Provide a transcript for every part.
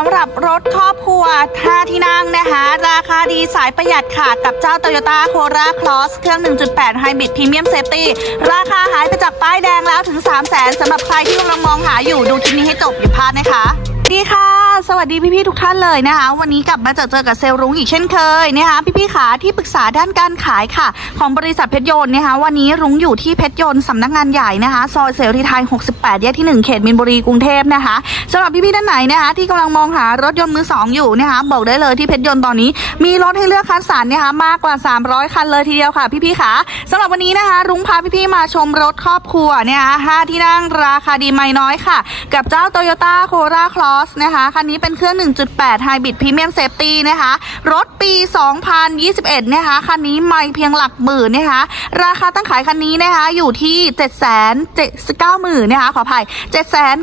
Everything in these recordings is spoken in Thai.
สำหรับรถครอบครัว5ที่นั่งนะคะ ราคาดีสายประหยัดค่ะ กับเจ้า Toyota Corolla Cross เครื่อง 1.8 Hybrid Premium Safety ราคาหายไปจากป้ายแดงแล้วถึง 3 0 0 0 0 0สำหรับใครที่กำลังมองหาอยู่ดูคลิปนี้ให้จบอย่าพลาดนะคะ ดีค่ะ สวัสดีพี่ๆทุกท่านเลยนะคะ วันนี้กลับมาเจอเจอกับเซลรุ้งอีกเช่นเคยนะคะพี่ๆขาที่ปรึกษาด้านการขายค่ะ ของบริษัทเพชรยนต์นะคะวันนี้รุ้งอยู่ที่เพชรยนต์สำนักงานใหญ่นะคะซอยเซลทีไทย 68 แยกที่ 1 เขตมินบุรีกรุงเทพนะคะสำหรับพี่ๆท่านไหนนะคะที่กำลังมองหารถยนต์มือสองอยู่นะคะบอกได้เลยที่เพชรยนต์ตอนนี้ มีรถให้เลือกคัดสรรนะคะมากกว่า 300 คันเลยทีเดียวค่ะพี่ๆขาสำหรับวันนี้นะคะ รุ้งพาพี่ๆมาชมรถครอบครัวเนี่ยนะคะห้าที่นั่งราคาดีไม่น้อยค่ะ กับเจ้า Toyota Corolla Cross นะคะ คันนี้เป็นเครื่อง 1.8 Hybrid Premium Safety นะคะ รถปี 2021 นะคะ คันนี้ไม่เพียงหลักหมื่นนะคะ ราคาตั้งขายคันนี้นะคะ อยู่ที่ 7 7 9 0 0 0 0นะคะ ขออภัย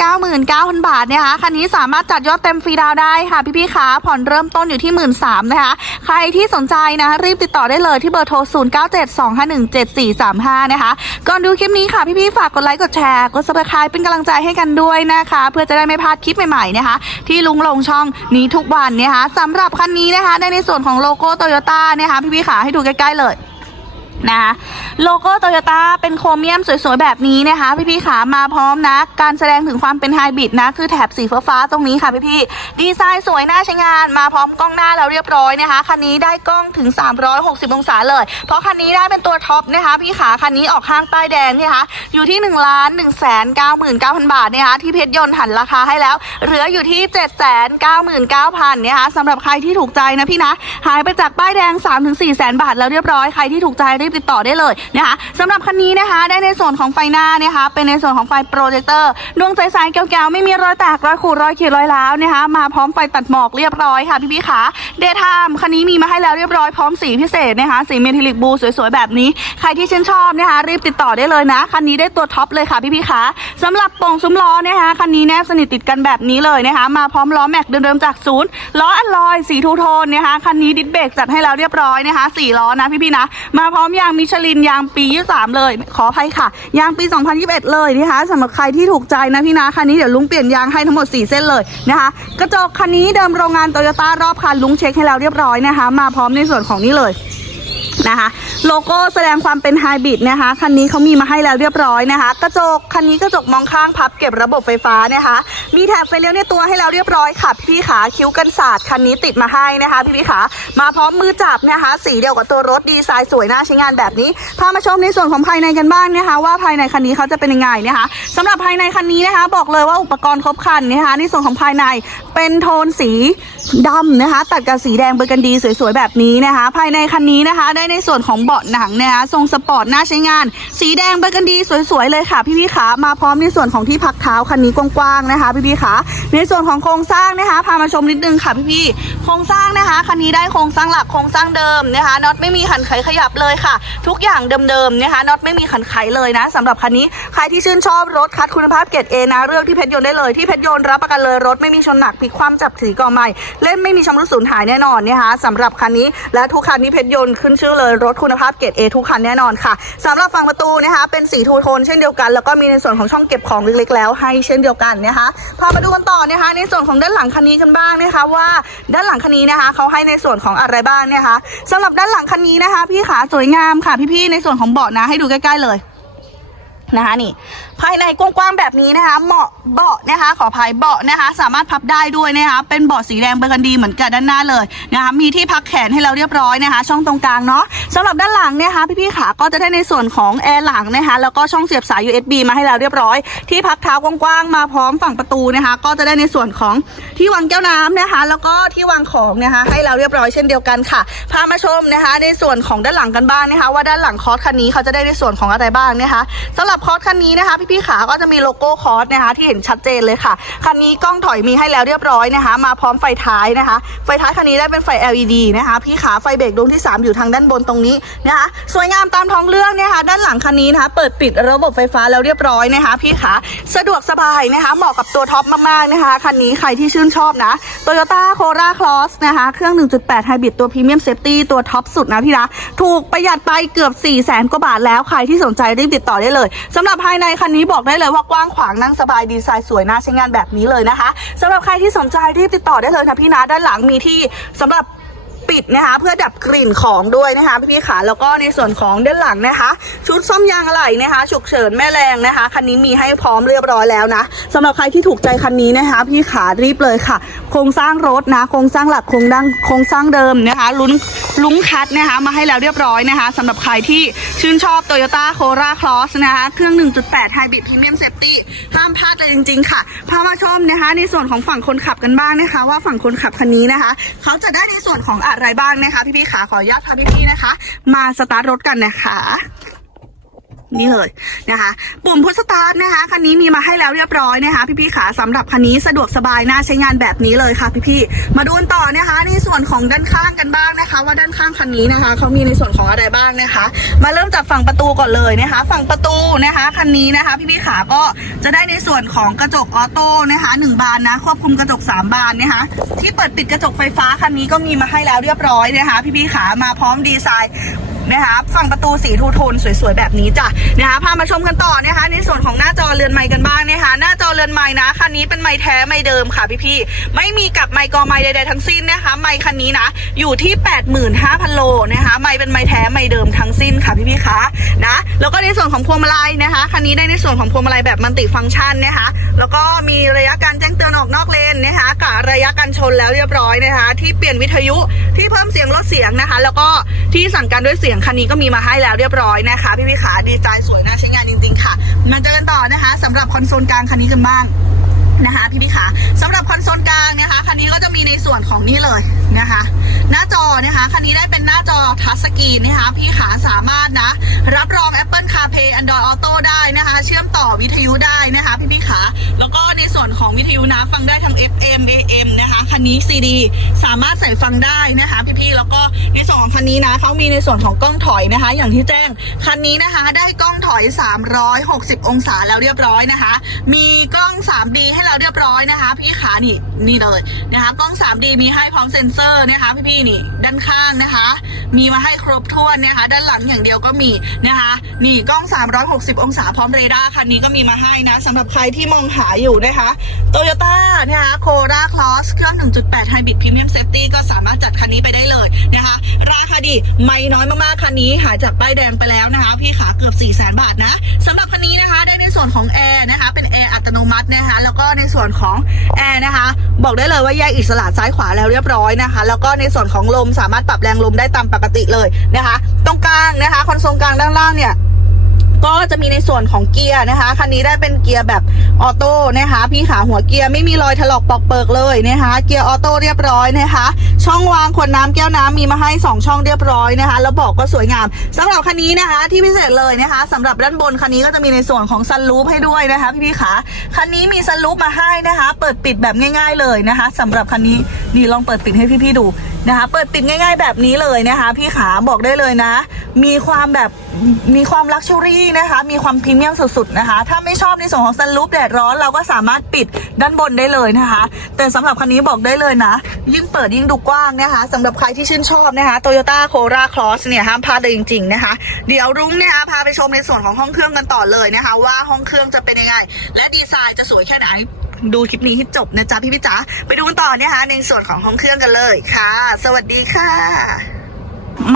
799,000 บาทนะคะ คันนี้สามารถจัดยอดเต็มฟรีดาวได้ค่ะ พี่ๆขาผ่อนเริ่มต้นอยู่ที่ 13,000นะคะ ใครที่สนใจนะรีบติดต่อได้เลยที่เบอร์โทร 0972517435 นะคะ ก่อนดูคลิปนี้ค่ะพี่ๆฝากกดไลค์กดแชร์กด subscribe เป็นกำลังใจให้กันด้วยนะคะ เพื่อจะได้ไม่พลาดคลิปใหม่ๆนะคะ ที่ลุงลงช่องนี้ทุกวันนะคะสำหรับคันนี้นะคะในในส่วนของโลโก้โตโยต้านะคะพี่ๆขาให้ดูใกล้ๆเลย นะคะโลโก้โตโยต้าเป็นโครเมียมสวยๆ แบบนี้นะคะ พี่ๆขามาพร้อมนะ การแสดงถึงความเป็นไฮบริดนะ คือแถบสีฟ้าๆตรงนี้ค่ะพี่ๆดีไซน์สวยน่าใช้งานมาพร้อมกล้องหน้าแล้วเรียบร้อยนะคะ คันนี้ได้กล้องถึง 360 องศาเลย เพราะคันนี้ได้เป็นตัวท็อปนะคะ พี่ขาคันนี้ออกข้างป้ายแดงนะคะอยู่ที่1ล้าน1แสน99,000บาทนะคะที่เพชรยนต์หันราคาให้แล้ว เหลืออยู่ที่7 9 9 0 0 0นะคะสำหรับใครที่ถูกใจนะพี่นะหายไปจากป้ายแดง3-4แสนบาทแล้วเรียบร้อยใครที่ถูกใจรีบติดต่อได้เลยนะคะสำหรับคันนี้นะคะ ได้ในส่วนของไฟหน้านะคะ เป็นในส่วนของไฟโปรเจคเตอร์ดวงใสๆแก้วๆไม่มีรอยแตกรอยขูดรอยขีดรอยร้าวนะคะ มาพร้อมไฟตัดหมอกเรียบร้อยค่ะพี่ๆขาเดทามคันนี้มีมาให้แล้วเรียบร้อยพร้อมสีพิเศษนะคะสีเมทัลลิกบลูสวยๆแบบนี้ ใครที่ชื่นชอบนะคะ รีบติดต่อได้เลยนะคันนี้ได้ตัวท็อปเลยค่ะพี่ๆขาสำหรับโป่งซุ้มล้อนะคะคันนี้แนบสนิทติดกันแบบนี้เลยนะคะ มาพร้อมล้อแม็กเดิมๆจากศูนย์ล้ออัลลอยสีทูโทนนะคะคันนี้ดิสเบรกจัดให้แล้วเรียบร้อยนะคะสี่ล้อนะพี่ๆนะมาพร้อมยางมิชลินยางปี 23 เลย ขออภัยค่ะ ยางปี 2021 เลยนะคะสำหรับใครที่ถูกใจนะพี่นะคันนี้เดี๋ยวลุงเปลี่ยนยางให้ทั้งหมด 4 เส้นเลยนะคะกระจกคันนี้เดิมโรงงานโตโยต้ารอบคันลุงเช็คให้แล้วเรียบร้อยนะคะ มาพร้อมในส่วนของนี่เลย นะคะ โลโก้แสดงความเป็นไฮบริดนะคะ คันนี้เขามีมาให้แล้วเรียบร้อยนะคะ กระจกคันนี้กระจกมองข้างพับเก็บระบบไฟฟ้านะคะ มีแถบไฟเลี้ยวในตัวให้แล้วเรียบร้อยค่ะ พี่ขาคิ้วกันศาสตร์คันนี้ติดมาให้นะคะ พี่ๆขามาพร้อมมือจับนะคะ สีเดียวกับตัวรถดีไซน์สวยน่าใช้งานแบบนี้พามาชมในส่วนของภายในกันบ้างนะคะ ว่าภายในคันนี้เขาจะเป็นยังไงนะคะสำหรับภายในคันนี้นะคะ บอกเลยว่าอุปกรณ์ครบครันนะคะ ในส่วนของภายในเป็นโทนสีดำนะคะ ตัดกับสีแดงเบอร์กันดีสวยๆแบบนี้นะคะ ภายในคันนี้นะคะได้ในส่วนของเบาะหนังนะคะทรงสปอร์ตน่าใช้งาน สีแดงเบอร์กันดีสวยๆเลยค่ะ พี่ๆขามาพร้อมในส่วนของที่พักเท้าคันนี้กว้างๆนะคะพี่ๆขาในส่วนของโครงสร้างนะคะ พามาชมนิดนึงค่ะพี่ๆโครงสร้างนะคะคันนี้ได้โครงสร้างหลักโครงสร้างเดิมนะคะน็อตไม่มีขันไขขยับเลยค่ะ ทุกอย่างเดิมๆนะคะน็อตไม่มีขันไขเลยนะสำหรับคันนี้ใครที่ชื่นชอบรถคัดคุณภาพเกรดเอนะเลือกที่เพชรยนต์ได้เลยที่เพชรยนต์รับประกันเลยรถไม่มีชนหนักพลิกคว่ำจับสีกอใหม่เล่นไม่มีชำรุดสูญหายแน่นอนนะคะสำหรับคันนี้และทุกคันนี้เพชรยนต์ขึ้นชื่อเลยรถคุณภาพเกรดเอทุกคันแน่นอนค่ะสำหรับฝั่งประตูนะคะ เป็นสีทูโทนเช่นเดียวกัน แล้วก็มีในส่วนของช่องเก็บของเล็กๆแล้วให้เช่นเดียวกันนะคะพามาดูกันต่อนะคะ ในส่วนของด้านหลังคันนี้กันบ้างนะคะว่าด้านหลังคันนี้นะคะเขาให้ในส่วนของอะไรบ้างนะคะสำหรับด้านหลังคันนี้นะคะ พี่ขาสวยงามค่ะพี่ๆในส่วนของเบาะนะให้ดูใกล้ๆเลยนะคะนี่ ภายในกว้างๆแบบนี้นะคะ เหมาะเบาะนะคะขออภัยเบาะนะคะ สามารถพับได้ด้วยนะคะเป็นเบาะสีแดงเบอร์กันดีเหมือนกันด้านหน้าเลยนะคะมีที่พักแขนให้เราเรียบร้อยนะคะ ช่องตรงกลางเนาะสำหรับด้านหลังเนี่ยคะพี่ๆขาก็จะได้ในส่วนของแอร์หลังนะคะแล้วก็ช่องเสียบสาย USB มาให้เราเรียบร้อย ที่พักเท้ากว้างๆมาพร้อมฝั่งประตูนะคะ ก็จะได้ในส่วนของที่วางแก้วน้ำนะคะ แล้วก็ที่วางของนะคะ ให้เราเรียบร้อยเช่นเดียวกันค่ะพามาชมนะคะ ในส่วนของด้านหลังกันบ้างนะคะ ว่าด้านหลังคอร์สคันนี้เขาจะได้ในส่วนของอะไรบ้างนะคะสำหรับคอร์สคันนี้นะคะพี่ๆขาก็จะมีโลโก้คอร์สนะคะที่เห็นชัดเจนเลยค่ะคันนี้กล้องถอยมีให้แล้วเรียบร้อยนะคะ มาพร้อมไฟท้ายนะคะ ไฟท้ายคันนี้ได้เป็นไฟ LED นะคะ พี่ขาไฟเบรกดวงที่ 3 อยู่ทางด้านบนตรงนี้นะคะสวยงามตามท้องเรื่องนะคะด้านหลังคันนี้นะคะเปิดปิดระบบไฟฟ้าแล้วเรียบร้อยนะคะ พี่ขาสะดวกสบายนะคะเหมาะกับตัวท็อปมากๆนะคะคันนี้ใครที่ชื่นชอบนะ Toyota Corolla Cross นะคะเครื่อง 1.8 Hybrid ตัว Premium Safety ตัวท็อปสุดนะพี่นะถูกประหยัดไปเกือบ 4 0 0แสนกว่าบาทแล้วใครที่สนใจรีบติดต่อได้เลยสำหรับภายในคันนี้บอกได้เลยว่ากว้างขวางนั่งสบายดีไซน์สวยน่าใช้งานแบบนี้เลยนะคะสำหรับใครที่สนใจรีบติดต่อได้เลยนะพี่นะด้านหลังมีที่สำหรับ ปิดนะคะ เพื่อดับกลิ่นของด้วยนะคะ พี่ๆขาแล้วก็ในส่วนของด้านหลังนะคะ ชุดซ่อมยางอะไหล่นะคะฉุกเฉินแม่แรงนะคะคันนี้มีให้พร้อมเรียบร้อยแล้วนะสำหรับใครที่ถูกใจคันนี้นะคะ พี่ขารีบเลยค่ะ โครงสร้างรถนะ โครงสร้างหลักโครงดังโครงสร้างเดิมนะคะลุ้นลุ้งคัดนะคะ มาให้แล้วเรียบร้อยนะคะสำหรับใครที่ชื่นชอบ Toyota Corolla Cross นะคะ เครื่อง 1.8 Hybrid Premium Safety ห้ามพลาดเลยจริง ๆ ค่ะพามาชมนะคะ ในส่วนของฝั่งคนขับกันบ้างนะคะ ว่าฝั่งคนขับคันนี้นะคะ เขาจะได้ในส่วนของอะไรบ้างนะคะ พี่ๆขาขออนุญาตพาพี่ๆนะคะ มาสตาร์ทรถกันนะคะ นี่เลยนะคะ ปุ่มพุชสตาร์ทนะคะคันนี้มีมาให้แล้วเรียบร้อยนะคะ พี่ๆขาสำหรับคันนี้สะดวกสบายน่าใช้งานแบบนี้เลยค่ะพี่ๆมาดูนต่อนะคะในส่วนของด้านข้างกันบ้างนะคะ ว่าด้านข้างคันนี้นะคะเขามีในส่วนของอะไรบ้างนะคะ มาเริ่มจากฝั่งประตูก่อนเลยนะคะ ฝั่งประตูนะคะคันนี้นะคะ พี่ๆขาก็จะได้ในส่วนของกระจกออโต้นะคะหนึ่งบานนะควบคุมกระจกสามบานนะคะที่เปิดปิดกระจกไฟฟ้าคันนี้ก็มีมาให้แล้วเรียบร้อยนะคะ พี่ๆขามาพร้อมดีไซน์ นะคะฝั่งประตูสีทูโทนสวยๆแบบนี้จ้ะนะคะพามาชมกันต่อนะคะ ในส่วนของหน้าจอเรือนไม้กันบ้างนะคะหน้าจอเรือนไม้นะคันนี้เป็นไม้แท้ไม้เดิมค่ะพี่ๆไม่มีกับไม้กอไม้ใดๆทั้งสิ้นนะคะไม้คันนี้นะอยู่ที่ 85,000โลนะคะไม้เป็นไม้แท้ไม้เดิมทั้งสิ้นค่ะพี่ๆคะนะแล้วก็ในส่วนของพวงมาลัยนะคะคันนี้ได้ในส่วนของพวงมาลัยแบบมัลติฟังก์ชันนะคะแล้วก็มีระยะการแจ้งเตือนออกนอกเลน ชนแล้วเรียบร้อยนะคะ ที่เปลี่ยนวิทยุที่เพิ่มเสียงลดเสียงนะคะ แล้วก็ที่สั่งการด้วยเสียงคันนี้ก็มีมาให้แล้วเรียบร้อยนะคะ พี่พี่ขาดีไซน์สวยน่าใช้งานจริง ๆ ค่ะ มาเจอกันต่อนะคะสำหรับคอนโซลกลางคันนี้กันบ้างนะคะพี่พี่ขาสำหรับคอนโซลกลางนะคะคันนี้ก็จะมีในส่วนของนี่เลยนะคะ หน้าจอนะคะคันนี้ได้เป็นหน้าจอทัชสกรีนนะคะพี่ขาสามารถนะ รับรอง Apple CarPlay Android เชื่อมต่อวิทยุได้นะคะพี่พี่ขาแล้วก็ในส่วนของวิทยุนะฟังได้ทั้ง FM AM นะคะคันนี้ CD สามารถใส่ฟังได้นะคะพี่พี่ๆแล้วก็ในส่วนของคันนี้นะเขามีในส่วนของกล้องถอยนะคะ อย่างที่แจ้งคันนี้นะคะ ได้กล้องถอย 360 องศาแล้วเรียบร้อยนะคะ มีกล้อง 3D ให้เราเรียบร้อยนะคะ พี่ขานี่นี่เลยนะคะกล้อง 3D มีให้พร้อมเซ็นเซอร์นะคะ พี่พี่ๆนี่ด้านข้างนะคะ มีมาให้ครบถ้วนนะคะ ด้านหลังอย่างเดียวก็มีนะคะ นี่กล้อง 360 องศาพร้อมเรดาร์คันนี้ก็มีมาให้นะสำหรับใครที่มองหาอยู่นะคะโตโยต้านะคะโคราคลอสเครื่อง 1.8 Hybrid Premium Safety ก็สามารถจัดคันนี้ไปได้เลยนะคะ ราคาดีไม่น้อยมากๆ คันนี้หายจากป้ายแดงไปแล้วนะคะ พี่ขาเกือบ 4 0 0 0 0 0 บาทนะสำหรับคันนี้นะคะได้ในส่วนของแอร์นะคะ เป็นแอร์อัตโนมัตินะคะแล้วก็ในส่วนของแอร์นะคะบอกได้เลยว่าแยกอิสระซ้ายขวาแล้วเรียบร้อยนะคะ แล้วก็ในส่วนของลมสามารถปรับแรงลมได้ตามปกติเลยนะคะ ตรงกลางนะคะคอนโซลกลางด้านล่างเนี่ย ก็จะมีในส่วนของเกียร์นะคะคันนี้ได้เป็นเกียร์แบบออโต้นะคะ พี่ขาหัวเกียร์ไม่มีรอยถลอกปอกเปิกเลยนะคะ เกียร์ออโต้เรียบร้อยนะคะ ช่องวางขวดน้ำแก้วน้ำมีมาให้ 2 ช่องเรียบร้อยนะคะ แล้วบอกก็สวยงามสำหรับคันนี้นะคะ ที่พิเศษเลยนะคะสำหรับด้านบนคันนี้ก็จะมีในส่วนของซันรูฟให้ด้วยนะคะพี่พี่ๆขาคันนี้มีซันรูฟมาให้นะคะ เปิดปิดแบบง่าย ๆเลยนะคะสำหรับคันนี้นี่ลองเปิดปิดให้พี่ๆดู นะคะเปิดปิดง่าย ๆ แบบนี้เลยนะคะพี่ขาบอกได้เลยนะ มีความแบบมีความลักชัวรี่นะคะ มีความพรีเมียมสุดๆนะคะ ถ้าไม่ชอบในส่วนของซันรูฟแดดร้อนเราก็สามารถปิดด้านบนได้เลยนะคะ แต่สำหรับคันนี้บอกได้เลยนะ ยิ่งเปิดยิ่งดูกว้างนะคะสำหรับใครที่ชื่นชอบนะคะ Toyota Corolla Cross เนี่ยห้ามพลาดเลยจริง ๆนะคะ เดี๋ยวรุ้งนะคะพาไปชมในส่วนของห้องเครื่องกันต่อเลยนะคะ ว่าห้องเครื่องจะเป็นยังไง และดีไซน์จะสวยแค่ไหน ดูคลิปนี้ให้จบนะจ๊ะพี่พี่จ๋าไปดูกันต่อเนี่ยคะในส่วนของห้องเครื่องกันเลยค่ะ สวัสดีค่ะ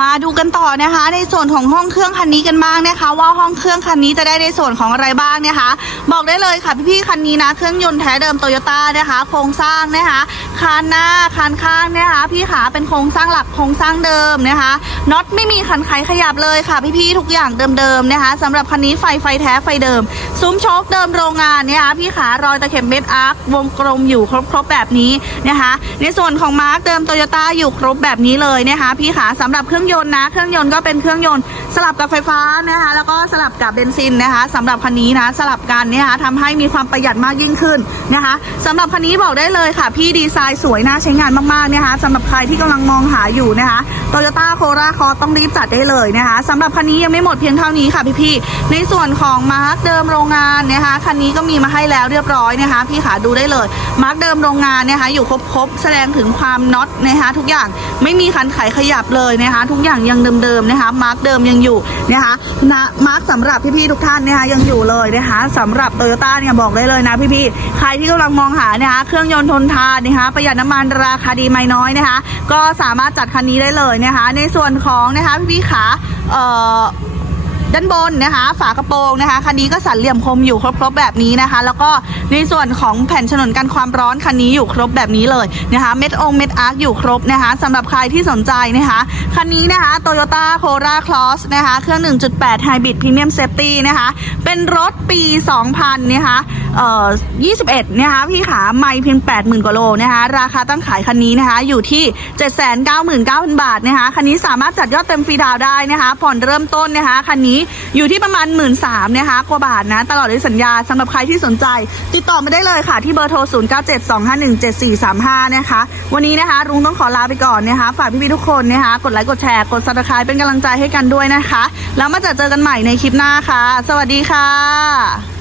มาดูกันต่อนะคะ ในส่วนของห้องเครื่องคันนี้กันบ้างนะคะ ว่าห้องเครื่องคันนี้จะได้ในส่วนของอะไรบ้างนะคะ บอกได้เลยค่ะพี่ๆคันนี้นะเครื่องยนต์แท้เดิมโตโยต้านะคะ โครงสร้างนะคะคานหน้าคานข้างนะคะ พี่ขาเป็นโครงสร้างหลักโครงสร้างเดิมนะคะน็อตไม่มีคันไขขยับเลยค่ะพี่ๆทุกอย่างเดิมๆนะคะสำหรับคันนี้ไฟไฟแท้ไฟเดิมซุ้มโชคเดิมโรงงานนะคะพี่ขารอยตะเข็บเม็ดอาร์ควงกลมอยู่ครบๆแบบนี้นะคะ ในส่วนของมาร์กเดิมโตโยต้าอยู่ครบแบบนี้เลยนะคะ พี่ขาสำหรับเครื่องยนต์นะ เครื่องยนต์ก็เป็นเครื่องยนต์ สลับกับไฟฟ้านะคะ แล้วก็สลับกับเบนซินนะคะสำหรับคันนี้นะ สลับกันเนี่ยคะทำให้มีความประหยัดมากยิ่งขึ้นนะคะสำหรับคันนี้บอกได้เลยค่ะ พี่ดีไซน์สวยน่าใช้งานมากๆนะคะสำหรับใครที่กำลังมองหาอยู่นะคะโตโยต้าโคราคอต้องรีบจัดได้เลยนะคะสำหรับคันนี้ยังไม่หมดเพียงเท่านี้ค่ะพี่ๆในส่วนของมาร์กเดิมโรงงานนะคะคันนี้ก็มีมาให้แล้วเรียบร้อยนะคะ พี่ขาดูได้เลยมาร์กเดิมโรงงานนะคะอยู่ครบๆแสดงถึงความน็อตนะคะทุกอย่างไม่มีคันไขขยับเลยนะคะทุกอย่างยังเดิมๆนะคะมาร์กเดิมยังอยู่นะคะนะมาร์กสำหรับพี่ๆทุกท่านนะคะยังอยู่เลยนะคะสำหรับโตโยต้าเนี่ยบอกได้เลยนะพี่ๆใครที่กำลังมองหานะคะเครื่องยนต์ทนทานนะคะประหยัดน้ำมันราคาดีไม่น้อยนะคะ ก็สามารถจัดคันนี้ได้เลยนะคะ ในส่วนของนะคะพี่ๆขาเอ่อ ด้านบนนะคะ ฝากระโปรงนะคะคันนี้ก็สันเหลี่ยมคมอยู่ครบๆแบบนี้นะคะ แล้วก็ในส่วนของแผ่นฉนวนกันความร้อนคันนี้อยู่ครบแบบนี้เลยนะคะเม็ดองเม็ดอาร์คอยู่ครบนะคะสำหรับใครที่สนใจนะคะคันนี้นะคะ Toyota Corolla Cross นะคะเครื่อง 1.8 Hybrid Premium Safety นะคะเป็นรถปี 2000นะคะเอ่อ21นะคะพี่ขาไม่เพียง 80,000กว่าโลนะคะราคาตั้งขายคันนี้นะคะอยู่ที่ 799,000 บาทนะคะคันนี้สามารถจัดยอดเต็มฟรีดาวได้นะคะผ่อนเริ่มต้นนะคะคันนี้อยู่ที่ประมาณ 1 3ื่นนะคะกว่าบาทนะ ตลอดในสัญญาสำหรับใครที่สนใจ ติดต่อมาได้เลยค่ะ ที่เบอร์โทร 0972517435 นะคะ วันนี้นะคะ รุ้งต้องขอลาไปก่อนนะคะ ฝากพี่ๆทุกคนนะคะ กดไลค์กดแชร์กดซับสไครป์เป็นกำลังใจให้กันด้วยนะคะ แล้วมาจอเจอกันใหม่ในคลิปหน้าค่ะ สวัสดีค่ะ